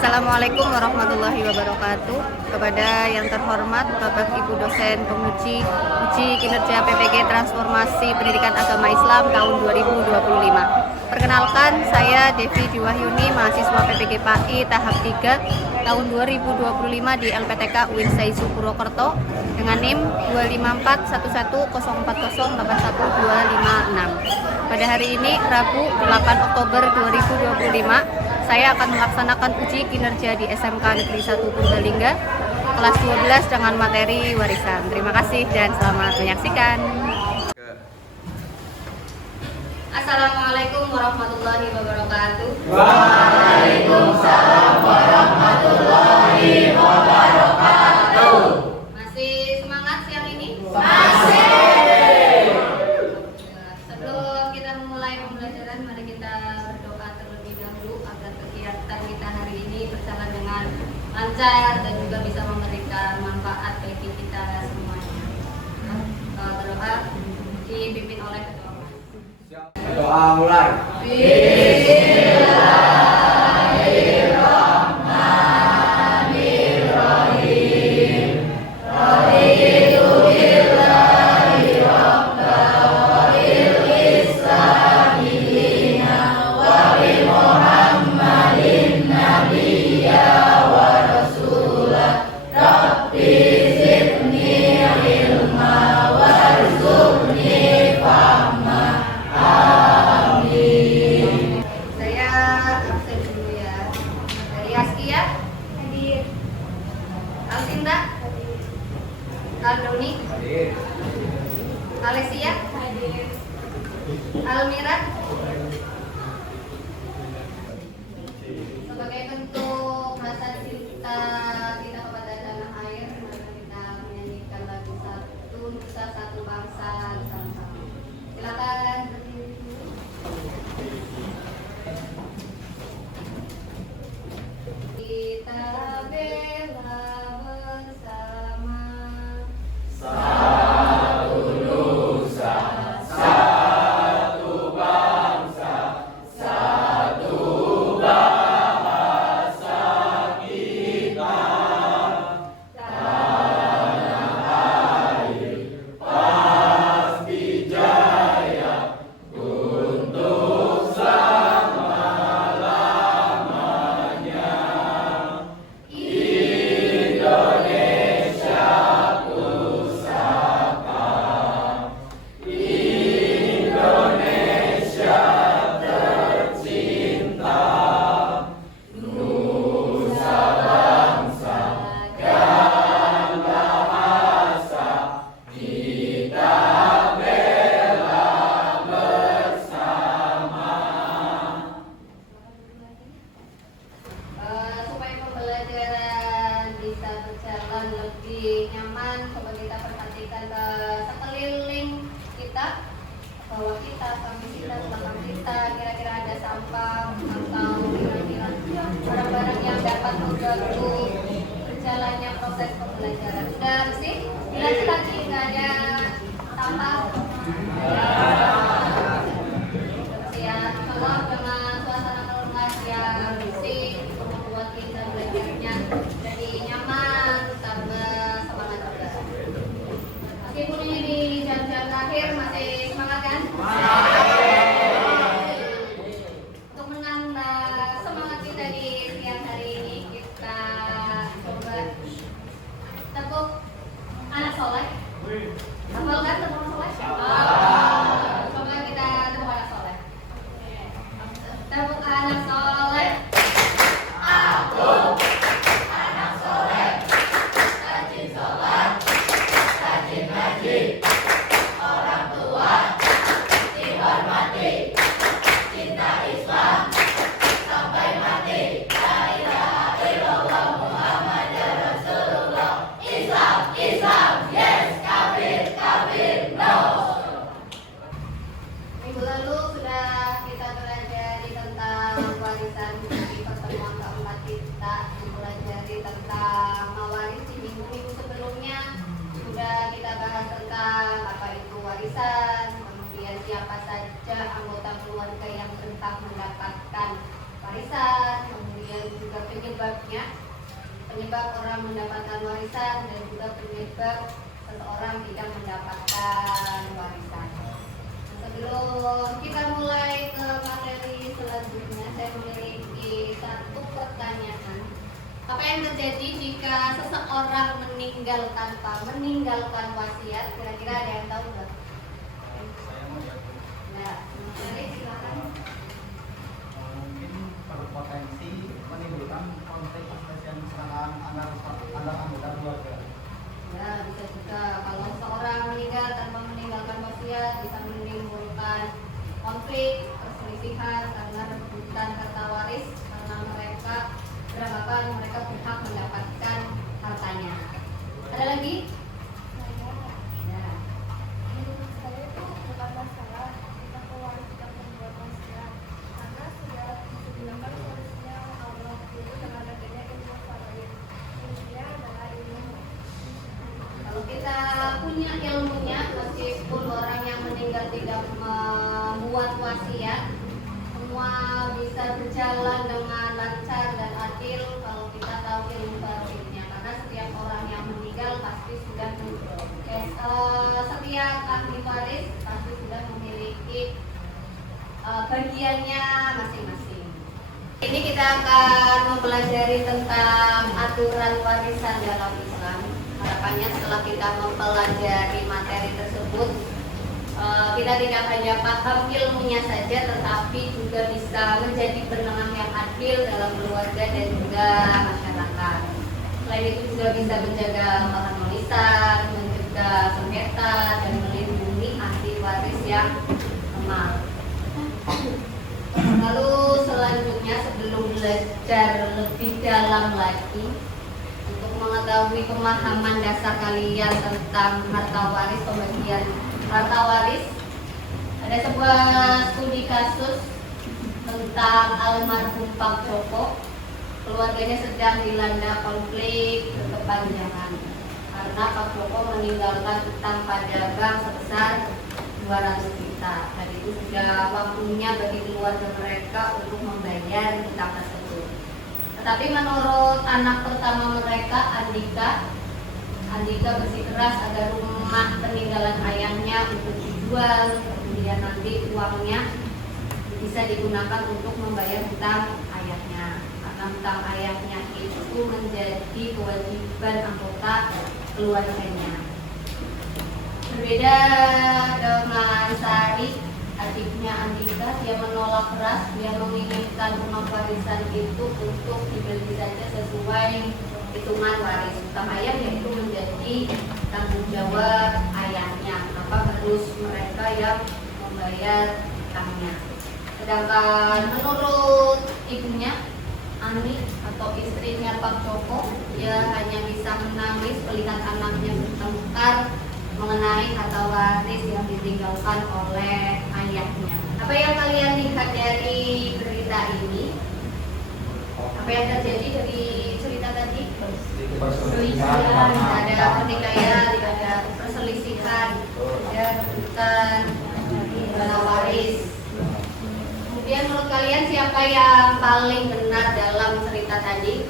Assalamualaikum warahmatullahi wabarakatuh. Kepada yang terhormat Bapak Ibu dosen penguji uji kinerja PPG Transformasi Pendidikan Agama Islam tahun 2025. Perkenalkan, saya Devi Diwahyuni, mahasiswa PPG PAI tahap 3 tahun 2025 di LPTK UIN Saizu Purwokerto dengan NIM 25411081256. Pada hari ini, Rabu 8 Oktober 2025, saya akan melaksanakan uji kinerja di SMK Negeri 1 Purbalingga kelas 12 dengan materi warisan. Terima kasih dan selamat menyaksikan. Assalamualaikum warahmatullahi wabarakatuh. Waalaikumsalam warahmatullahi wabarakatuh. Masih semangat siang ini? Masih. Sebelum kita memulai pembelajaran, mari kita berdoa terlebih dahulu agar kegiatan kita hari ini berjalan dengan lancar dan juga bisa memberikan manfaat bagi kita semuanya. Berdoa dipimpin oleh ketua. Doa mulai. Aldoni, Alesia, Almira. Sebagai bentuk rasa cinta kita kepada tanah air, maka kita menyanyikan lagu Satu Nusa Satu Bangsa bersama-sama. Silakan berdiri. Kita bela bersama. Satu nusa, satu bangsa, satu bahasa kita. Tanah air pasti jaya untuk selama-lamanya. Indonesia pusaka, Indonesia tercinta, nusa bangsa dan bahasa kita bela bersama. Supaya pembelajaran bisa berjalan lebih nyaman, coba kita perhatikan ke sekeliling kita, bawah kita, samping kita, belakang kita, kira-kira ada sampah atau kira-kira barang-barang yang dapat mengganggu berjalannya proses pembelajaran. Sudah bersih? Jelas lagi nggak ada sampah? Ya, kalau dengan suasana kelas yang bersih untuk membuat kita belajarnya jadi nyaman tambah semangat juga. Meskipun ini di jam-jam terakhir masih semangat kan? Untuk menambah semangat kita di siang hari ini, kita coba tepuk anak soleh. Hafal kan tepuk anak soleh? penyebab orang mendapatkan warisan dan juga penyebab seseorang tidak mendapatkan warisan. Sebelum kita mulai ke materi selanjutnya, saya memiliki satu pertanyaan. Apa yang terjadi jika seseorang meninggal tanpa meninggalkan wasiat? Kira-kira ada yang tahu nggak? Saya mau jawab. Nah, materi silakan. Mungkin berpotensi menimbulkan konflik yang serangan antar anggota keluarga. Ya, bisa juga kalau seorang meninggal tanpa meninggalkan wasiat bisa menimbulkan konflik, perselisihan karena rebutan harta waris karena mereka beranggapan mereka berhak mendapatkan hartanya. Ada lagi? Ya. Menurut saya itu bukan masalah kita pewaris tidak membuat wasiat, karena sudah disediakan warisnya Allah itu dengan adanya ilmu faraid. Intinya adalah ilmu. Kalau kita punya ilmunya, meskipun orang yang meninggal tidak membuat wasiat, semua bisa berjalan dengan lancar dan adil kalau kita tahu ilmu faraidnya. Karena setiap orang yang meninggal pasti sudah setiap ahli waris pasti sudah memiliki bagiannya masing-masing. Ini kita akan mempelajari tentang aturan warisan dalam Islam. Harapannya setelah kita mempelajari materi tersebut, kita tidak hanya paham ilmunya saja, tetapi juga bisa menjadi penengah yang adil dalam keluarga dan juga masyarakat. Selain itu juga bisa menjaga lahan warisan, mencegah sengketa, dan melindungi ahli waris yang lemah. Lalu selanjutnya, sebelum belajar lebih dalam lagi, untuk mengetahui pemahaman dasar kalian tentang harta waris, pembagian harta waris, ada sebuah studi kasus tentang almarhum Pak Joko. Keluarganya sedang dilanda konflik berkepanjangan karena Pak Joko meninggalkan utang pada bank sebesar 200 juta. Dan itu sudah waktunya bagi keluarga mereka untuk membayar utang tersebut. Tetapi menurut anak pertama mereka, Andika bersikeras agar rumah peninggalan ayahnya untuk dijual, kemudian nanti uangnya bisa digunakan untuk membayar hutang ayahnya. Karena hutang ayahnya itu menjadi kewajiban anggota keluarganya. Berbeda dengan Sari, adiknya Andika, dia menolak keras, dia menginginkan rumah warisan itu untuk dibeli saja sesuai hitungan waris. Hutang ayah yaitu menjadi tanggung jawab ayahnya, kenapa harus mereka yang membayar hutangnya. Sedangkan menurut ibunya, Ani atau istrinya Pak Joko, dia hanya bisa menangis melihat anaknya bertengkar mengenai harta waris yang ditinggalkan oleh ayahnya. Apa yang kalian lihat dari berita ini? Apa yang terjadi dari cerita tadi? Perselisihan, ada pertikaian, ada perselisihan, ada rebutan waris. Kemudian menurut kalian siapa yang paling benar dalam cerita tadi?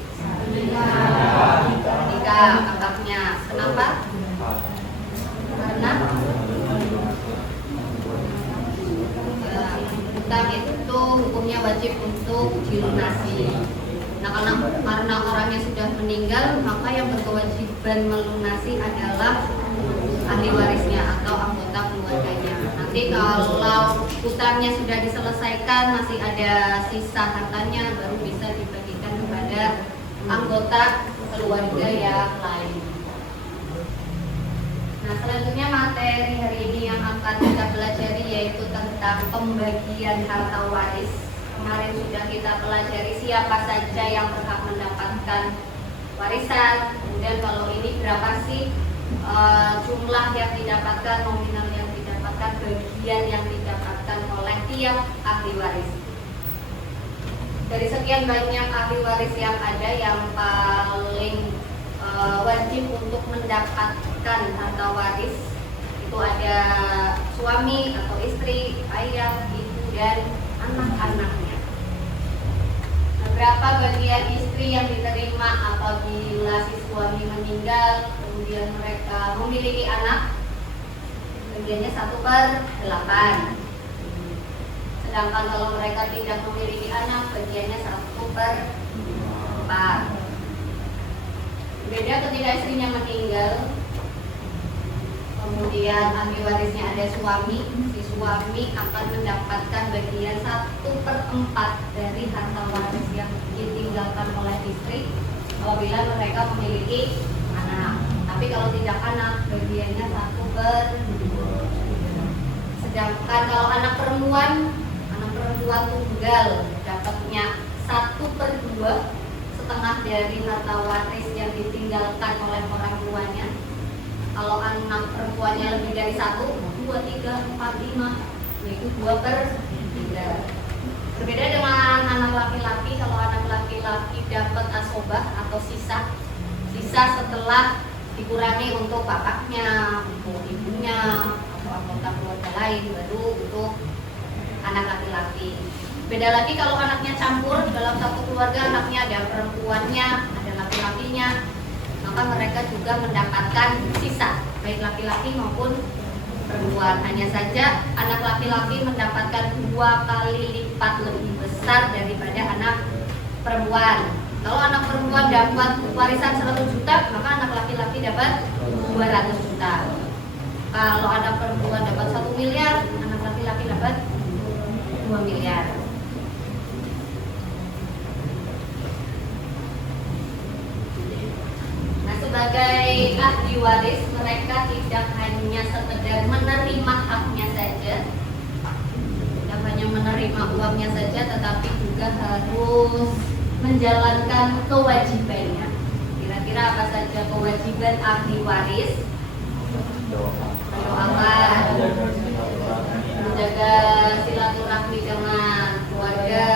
Andika, kakaknya. Kenapa? Karena hutang itu hukumnya wajib untuk dilunasi. Nah, karena orangnya sudah meninggal, maka yang berkewajiban melunasi adalah ahli warisnya atau anggota keluarganya. Nanti kalau hutangnya sudah diselesaikan, masih ada sisa hartanya, baru bisa dibagikan kepada anggota keluarga yang lain. Nah, selanjutnya materi hari ini yang akan kita pelajari yaitu tentang pembagian harta waris. Kemarin sudah kita pelajari siapa saja yang berhak mendapatkan warisan. Kemudian kalau ini berapa sih jumlah yang didapatkan, nominal yang didapatkan, bagian yang didapatkan oleh tiap ahli waris. Dari sekian banyak ahli waris yang ada, yang paling wajib untuk mendapatkan harta waris itu ada suami atau istri, ayah, ibu, dan anak-anaknya. Nah, berapa bagian istri yang diterima apabila si suami meninggal, kemudian mereka memiliki anak, bagiannya 1/8. Sedangkan kalau mereka tidak memiliki anak, bagiannya 1/4. Beda ketika istrinya meninggal, kemudian ahli warisnya ada suami, si suami akan mendapatkan bagian 1/4 dari harta waris yang ditinggalkan oleh istri apabila mereka memiliki anak. Tapi kalau tidak anak, bagiannya 1/2. Sedangkan kalau anak perempuan tunggal dapatnya 1/2, setengah dari harta waris yang ditinggalkan oleh orang tuanya. Kalau anak perempuannya lebih dari 1, 2, 3, 4, 5, yaitu 2/3. Berbeda dengan anak laki-laki. Kalau anak laki-laki dapat asobah atau sisa setelah dikurangi untuk bapaknya, untuk ibunya, atau anggota keluarga lain, baru untuk anak laki-laki. Beda lagi kalau anaknya campur, dalam satu keluarga anaknya ada perempuannya, ada laki-lakinya, maka mereka juga mendapatkan sisa, baik laki-laki maupun perempuan. Hanya saja anak laki-laki mendapatkan 2 kali lipat lebih besar daripada anak perempuan. Kalau anak perempuan dapat warisan 100 juta, maka anak laki-laki dapat 200 juta. Kalau anak perempuan dapat 1 miliar, anak laki-laki dapat 2 miliar. Nah, sebagai ahli waris, mereka tidak hanya sekedar menerima haknya saja, tidak hanya menerima uangnya saja, tetapi juga harus menjalankan kewajibannya. Kira-kira apa saja kewajiban ahli waris? Mendoakan, menjaga silaturahmi dengan keluarga,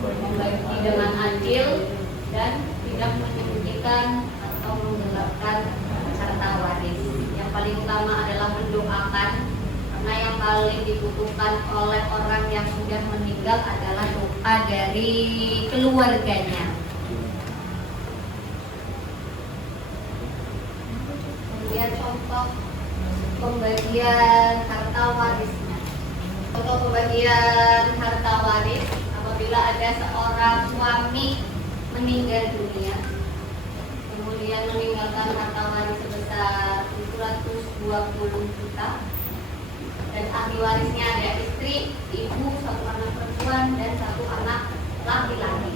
membagi dengan adil, dan tidak menyembunyikan atau menggelapkan harta waris. Yang paling utama adalah mendoakan, karena yang paling dibutuhkan oleh orang yang sudah meninggal adalah doa dari keluarganya. Kemudian contoh pembagian harta warisnya. Contoh pembagian harta waris apabila ada seorang suami meninggal dunia, kemudian meninggalkan harta waris sebesar 720 juta, dan ahli warisnya ada istri, ibu, 1 anak perempuan, dan 1 anak laki-laki.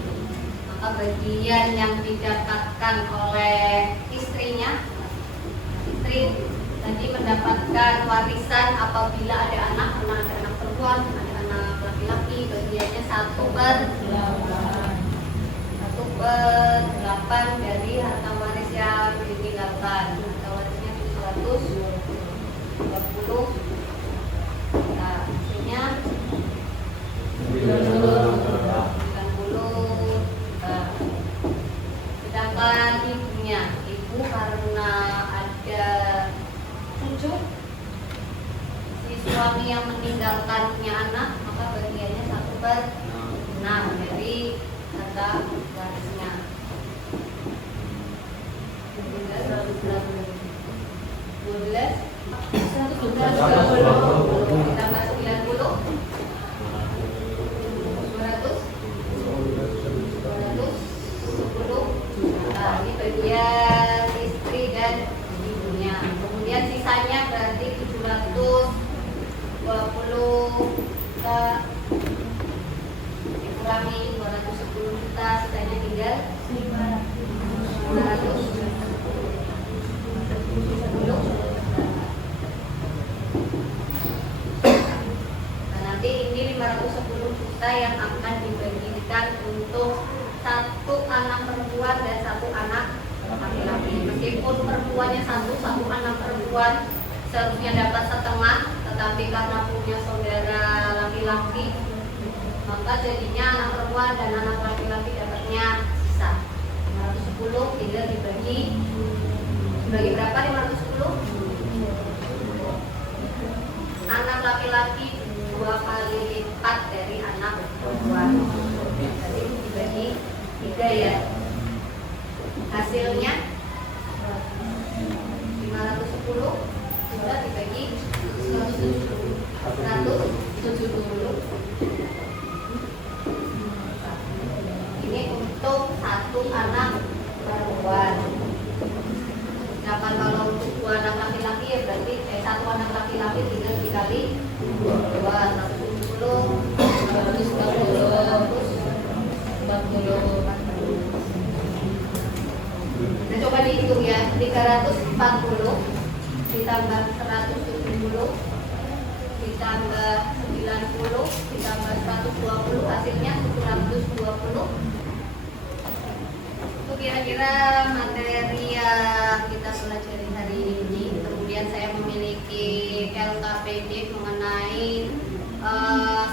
Maka bagian yang didapatkan oleh istrinya, istri nanti mendapatkan warisan apabila ada anak perempuan, ada anak laki-laki, bagiannya 1/8 dari harta waris yang ditinggalkan. Harta warisnya 720. Nah, istrinya 90. Sedangkan ibunya, ibu karena ada cucu, si suami yang meninggalkannya anak, maka bagiannya 1/6 dari harta warisnya. 12 ditambah 90, 210. Nah, ini bagian istri dan ibunya. Kemudian sisanya berarti 720 juta dikurangi 210 juta, sisanya tinggal 510. Nah, nanti ini 510 juta yang akan dibagikan untuk 1 anak perempuan dan 1 anak laki-laki. Meskipun perempuannya 1 anak perempuan seharusnya dapat setengah, tetapi karena punya saudara laki-laki, maka jadinya anak perempuan dan anak laki-laki dapatnya sisa 510, tinggal dibagi berapa? 510. Anak laki-laki 2 kali lipat dari anak perempuan. Udah ya. Hasilnya 510 sudah dibagi 170. Ini untuk satu anak perempuan. Sedangkan kalau untuk 2 anak laki-laki ya berarti satu anak laki-laki tinggal dikali 2, 170, 240, terus 40. Nah coba dihitung ya, 340 ditambah 170 ditambah 90 ditambah 120 hasilnya 120. Itu kira-kira materi yang kita pelajari hari ini. Kemudian saya memiliki LKPD mengenai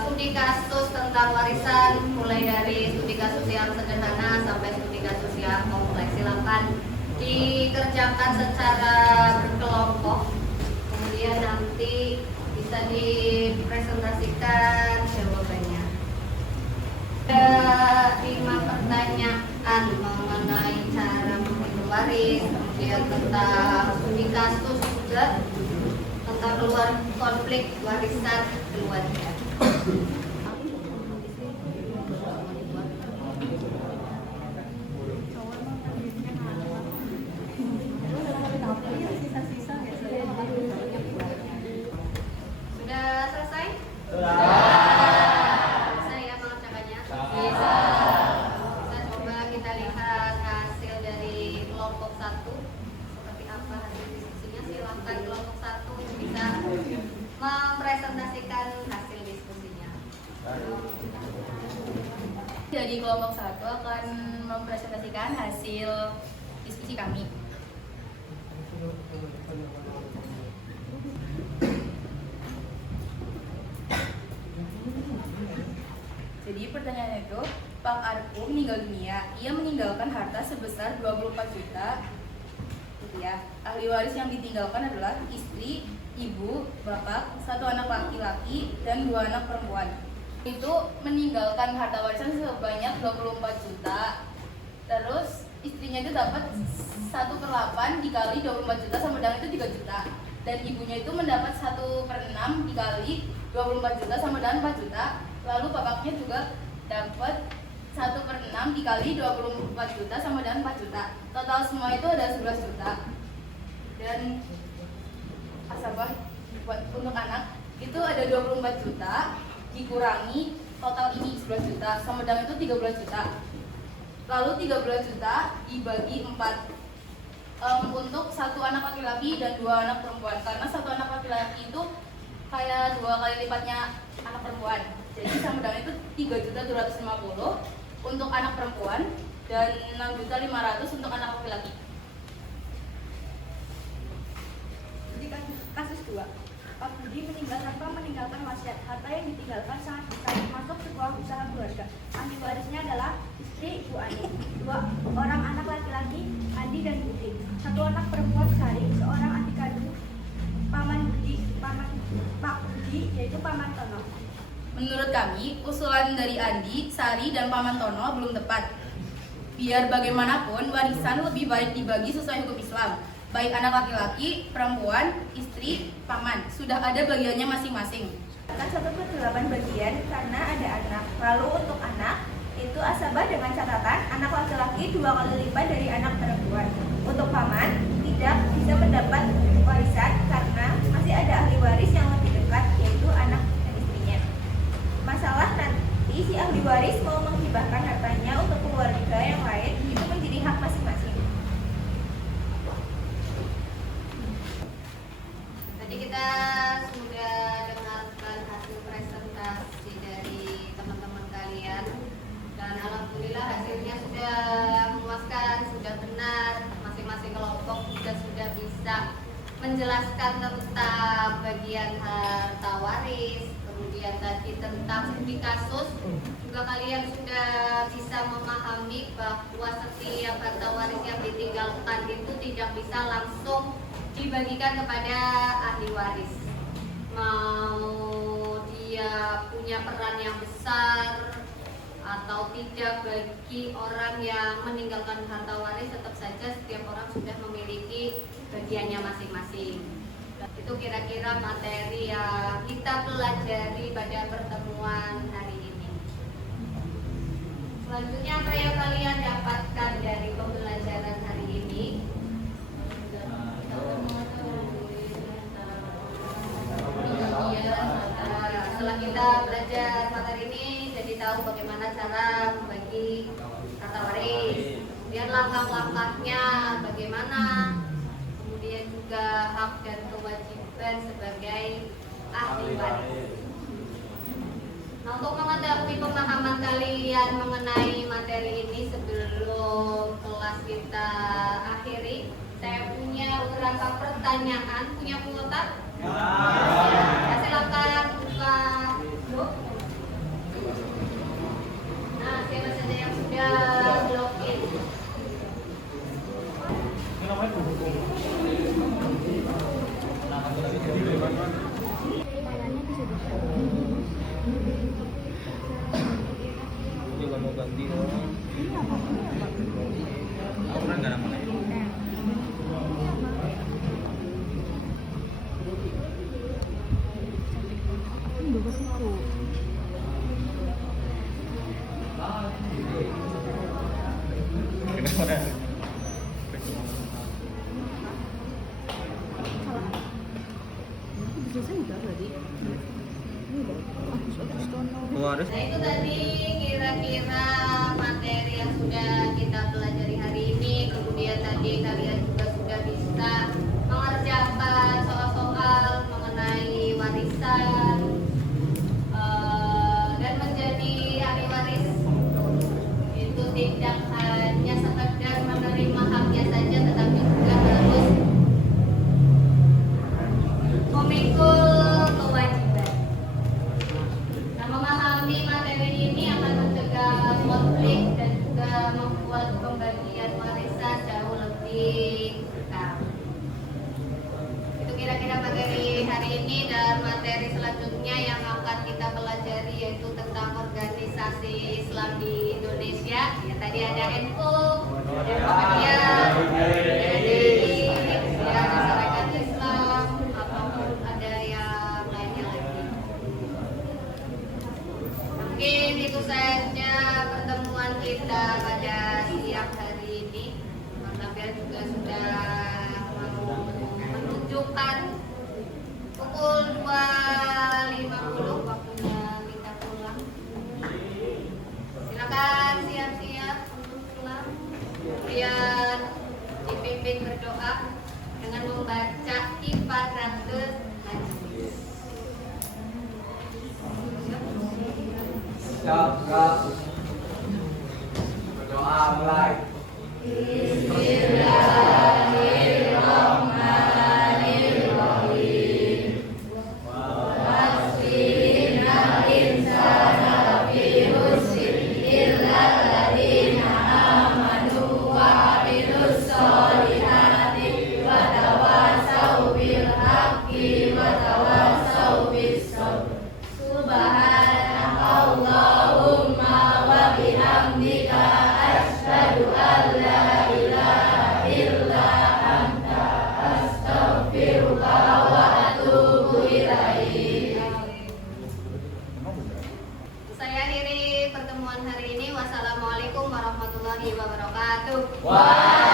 studi kasus tentang warisan, mulai dari studi kasus yang sederhana sampai studi kasus yang kompleks. Silakan dikerjakan secara berkelompok, kemudian nanti bisa dipresentasikan jawabannya. Ada 5 pertanyaan mengenai cara menghitung waris, kemudian tentang studi kasus juga, tentang keluar konflik warisan keluarga. Sudah selesai? Bisa ya mengerjakannya? Bisa. Coba kita lihat hasil dari kelompok 1 seperti apa hasil diskusinya. Silahkan kelompok 1 bisa mempresentasikan hasil diskusinya. Jadi kelompok 1 akan mempresentasikan hasil diskusi kami. Jadi pertanyaannya itu, Pak Arku meninggal dunia. Ia meninggalkan harta sebesar 24 juta rupiah. Ahli waris yang ditinggalkan adalah istri, ibu, bapak, 1 anak laki-laki, dan 2 anak perempuan. Itu meninggalkan harta warisan sebanyak 24 juta. Terus istrinya itu dapat 1/8 dikali 24 juta sama dengan itu 3 juta. Dan ibunya itu mendapat 1/6 dikali 24 juta sama dengan 4 juta. Lalu bapaknya juga dapat 1/6 dikali 24 juta sama dengan 4 juta. Total semua itu ada 11 juta. Dan asabah untuk anak itu ada 24 juta dikurangi total ini 11 juta sama dengan itu 13 juta. Lalu 13 juta dibagi 4 untuk 1 anak laki-laki dan 2 anak perempuan, karena 1 anak laki-laki itu kayak 2 kali lipatnya anak perempuan. Jadi sama dengan itu 3.250 untuk anak perempuan dan 6.500 untuk anak laki-laki. Jadi kasus 2, Pak Budi meninggal tanpa meninggalkan wasiat. Harta yang ditinggalkan sangat besar, termasuk sebuah usaha keluarga. Ahli warisnya adalah istri Ibu Ani, 2 orang anak laki-laki Andi dan Budi, 1 anak perempuan Sari, 1 adik kandung Paman Pak Budi yaitu Paman Tono. Menurut kami, usulan dari Andi, Sari, dan Paman Tono belum tepat. Biar bagaimanapun, warisan lebih baik dibagi sesuai hukum Islam. Baik anak laki-laki, perempuan, istri, paman. Sudah ada bagiannya masing-masing. Akan 1/8 bagian karena ada anak. Lalu untuk anak, itu asabah dengan catatan anak laki-laki 2 kali lipat dari anak perempuan. Untuk paman, tidak bisa mendapat warisan karena masih ada ahli waris yang lebih dekat, yaitu anak dan istrinya. Masalah nanti si ahli waris mau menghibahkan hartanya untuk keluarga yang lain, itu menjadi hak masing-masing. Tadi kita sudah dengarkan hasil presentasi dari teman-teman kalian, dan alhamdulillah hasilnya sudah memuaskan, sudah benar. Masing-masing kelompok juga sudah bisa menjelaskan tentang bagian harta waris, kemudian tadi tentang studi kasus. Juga kalian sudah bisa memahami bahwa setiap harta waris yang ditinggalkan itu tidak bisa langsung dibagikan kepada ahli waris. Mau dia punya peran yang besar atau tidak bagi orang yang meninggalkan harta waris, tetap saja setiap orang sudah memiliki bagiannya masing-masing. Itu kira-kira materi yang kita pelajari pada pertemuan hari ini. Selanjutnya apa yang kalian dapatkan dari pembelajaran hari ini? Setelah kita belajar materi ini, jadi tahu bagaimana cara membagi harta waris, kemudian langkah-langkahnya bagaimana, kemudian juga hak dan kewajiban sebagai ahli waris. Nah, untuk mengetahui pemahaman kalian mengenai materi ini sebelum kelas kita akhiri, saya punya beberapa pertanyaan. Punya kuota? Ya, silakan buka buku. Nah, siapa saja yang sudah login? Juga mau ganti orang. Aku kan nggak nama lain. Nah, itu tadi kira-kira materi yang sudah kita pelajari hari ini. Kemudian tadi kalian juga sudah bisa mengerjakan soal-soal mengenai warisan dan menjadi ahli waris. Itu tidak hanya sekedar menerima haknya saja, tetapi juga harus memikul kewajiban. Nah, memahami materi ini akan mencegah konflik dan juga membuat pembagian warisan jauh lebih dekat. Itu kira-kira materi hari ini, dan materi selanjutnya yang akan kita pelajari yaitu tentang organisasi Islam di Indonesia. Ya, tadi ada NU, ada Muhammadiyah, ada DI, ya, ada Sarekat Islam, ataupun ada yang lainnya lagi. Mungkin itu saja pertemuan kita pada siang hari ini. Kalian juga sudah mau menunjukkan pukul 2.50 waktunya kita pulang. Silakan siap-siap untuk pulang. Kemudian dipimpin berdoa dengan membaca Kifaratul Majlis. Siap. Berdoa mulai. Saya akhiri pertemuan hari ini. Wassalamualaikum warahmatullahi wabarakatuh. Wah.